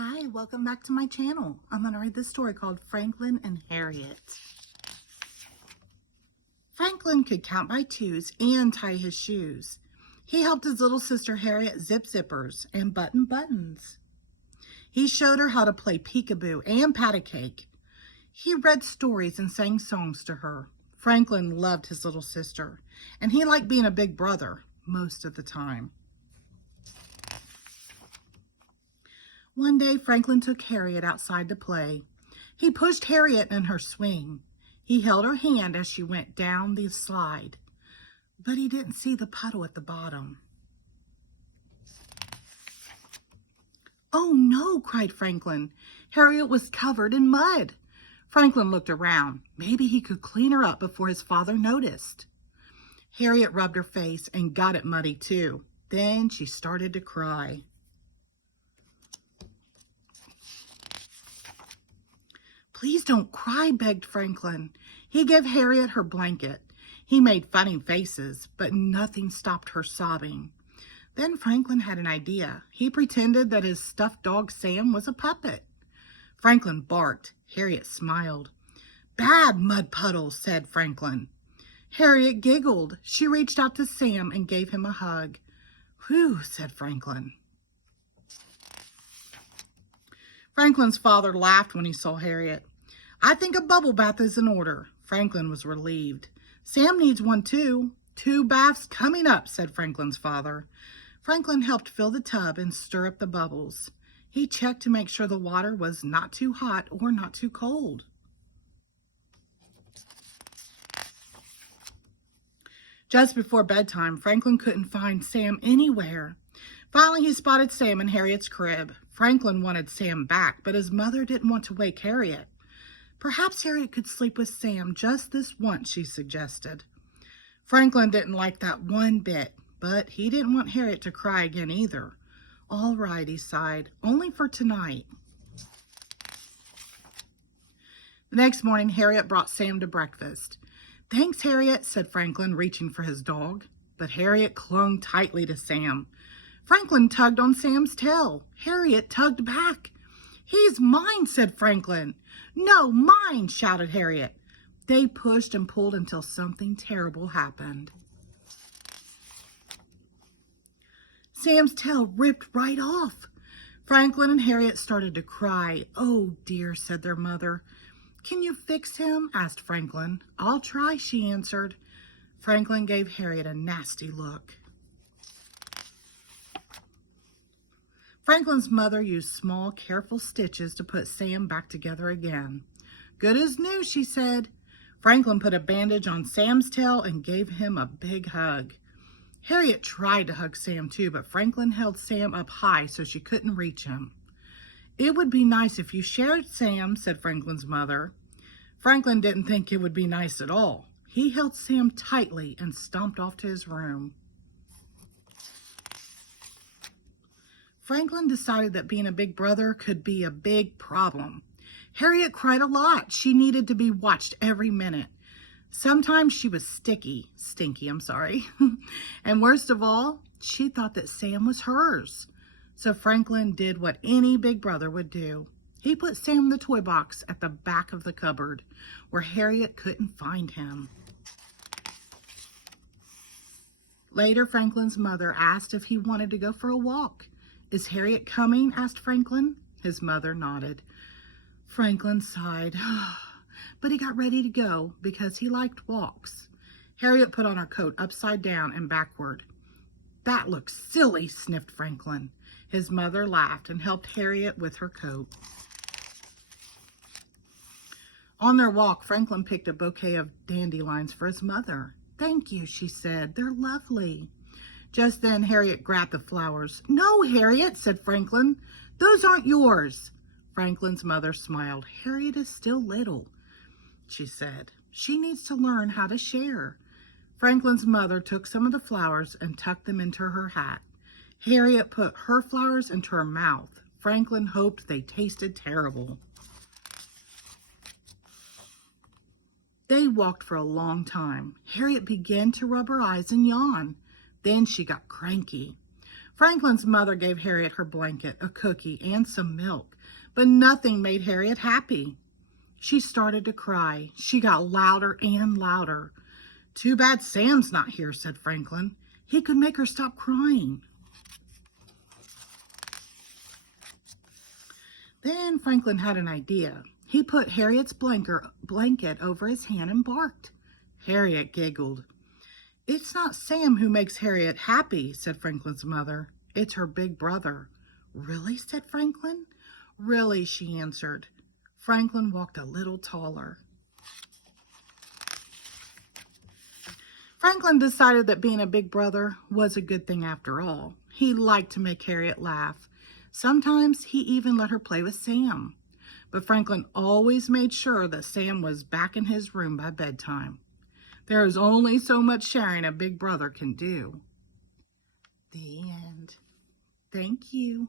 Hi, welcome back to my channel. I'm going to read this story called Franklin and Harriet. Franklin could count by twos and tie his shoes. He helped his little sister Harriet zip zippers and button buttons. He showed her how to play peekaboo and pat a cake. He read stories and sang songs to her. Franklin loved his little sister, and he liked being a big brother most of the time. One day, Franklin took Harriet outside to play. He pushed Harriet in her swing. He held her hand as she went down the slide, but he didn't see the puddle at the bottom. "Oh no," cried Franklin. Harriet was covered in mud. Franklin looked around. Maybe he could clean her up before his father noticed. Harriet rubbed her face and got it muddy too. Then she started to cry. "Please don't cry," begged Franklin. He gave Harriet her blanket. He made funny faces, but nothing stopped her sobbing. Then Franklin had an idea. He pretended that his stuffed dog Sam was a puppet. Franklin barked. Harriet smiled. "Bad mud puddles," said Franklin. Harriet giggled. She reached out to Sam and gave him a hug. "Whew," said Franklin. Franklin's father laughed when he saw Harriet. "I think a bubble bath is in order." Franklin was relieved. "Sam needs one too." "2 baths coming up," said Franklin's father. Franklin helped fill the tub and stir up the bubbles. He checked to make sure the water was not too hot or not too cold. Just before bedtime, Franklin couldn't find Sam anywhere. Finally, he spotted Sam in Harriet's crib. Franklin wanted Sam back, but his mother didn't want to wake Harriet. Perhaps Harriet could sleep with Sam just this once, she suggested. Franklin didn't like that one bit, but he didn't want Harriet to cry again either. "All right," he sighed, "only for tonight." The next morning, Harriet brought Sam to breakfast. "Thanks, Harriet," said Franklin, reaching for his dog. But Harriet clung tightly to Sam. Franklin tugged on Sam's tail. Harriet tugged back. "He's mine," said Franklin. "No, mine," shouted Harriet. They pushed and pulled until something terrible happened. Sam's tail ripped right off. Franklin and Harriet started to cry. "Oh dear," said their mother. "Can you fix him?" asked Franklin. "I'll try," she answered. Franklin gave Harriet a nasty look. Franklin's mother used small, careful stitches to put Sam back together again. "Good as new," she said. Franklin put a bandage on Sam's tail and gave him a big hug. Harriet tried to hug Sam too, but Franklin held Sam up high so she couldn't reach him. "It would be nice if you shared, Sam," said Franklin's mother. Franklin didn't think it would be nice at all. He held Sam tightly and stomped off to his room. Franklin decided that being a big brother could be a big problem. Harriet cried a lot. She needed to be watched every minute. Sometimes she was stinky, and worst of all, she thought that Sam was hers. So Franklin did what any big brother would do. He put Sam in the toy box at the back of the cupboard, where Harriet couldn't find him. Later, Franklin's mother asked if he wanted to go for a walk. "Is Harriet coming?" asked Franklin. His mother nodded. Franklin sighed, but he got ready to go because he liked walks. Harriet put on her coat upside down and backward. "That looks silly," sniffed Franklin. His mother laughed and helped Harriet with her coat. On their walk, Franklin picked a bouquet of dandelions for his mother. "Thank you," she said. "They're lovely." Just then, Harriet grabbed the flowers. "No, Harriet," said Franklin. "Those aren't yours." Franklin's mother smiled. "Harriet is still little," she said. "She needs to learn how to share." Franklin's mother took some of the flowers and tucked them into her hat. Harriet put her flowers into her mouth. Franklin hoped they tasted terrible. They walked for a long time. Harriet began to rub her eyes and yawn. Then she got cranky. Franklin's mother gave Harriet her blanket, a cookie, and some milk, but nothing made Harriet happy. She started to cry. She got louder and louder. "Too bad Sam's not here," said Franklin. "He could make her stop crying." Then Franklin had an idea. He put Harriet's blanket over his hand and barked. Harriet giggled. "It's not Sam who makes Harriet happy," said Franklin's mother. "It's her big brother." "Really?" said Franklin. "Really," she answered. Franklin walked a little taller. Franklin decided that being a big brother was a good thing after all. He liked to make Harriet laugh. Sometimes he even let her play with Sam. But Franklin always made sure that Sam was back in his room by bedtime. There is only so much sharing a big brother can do. The end. Thank you.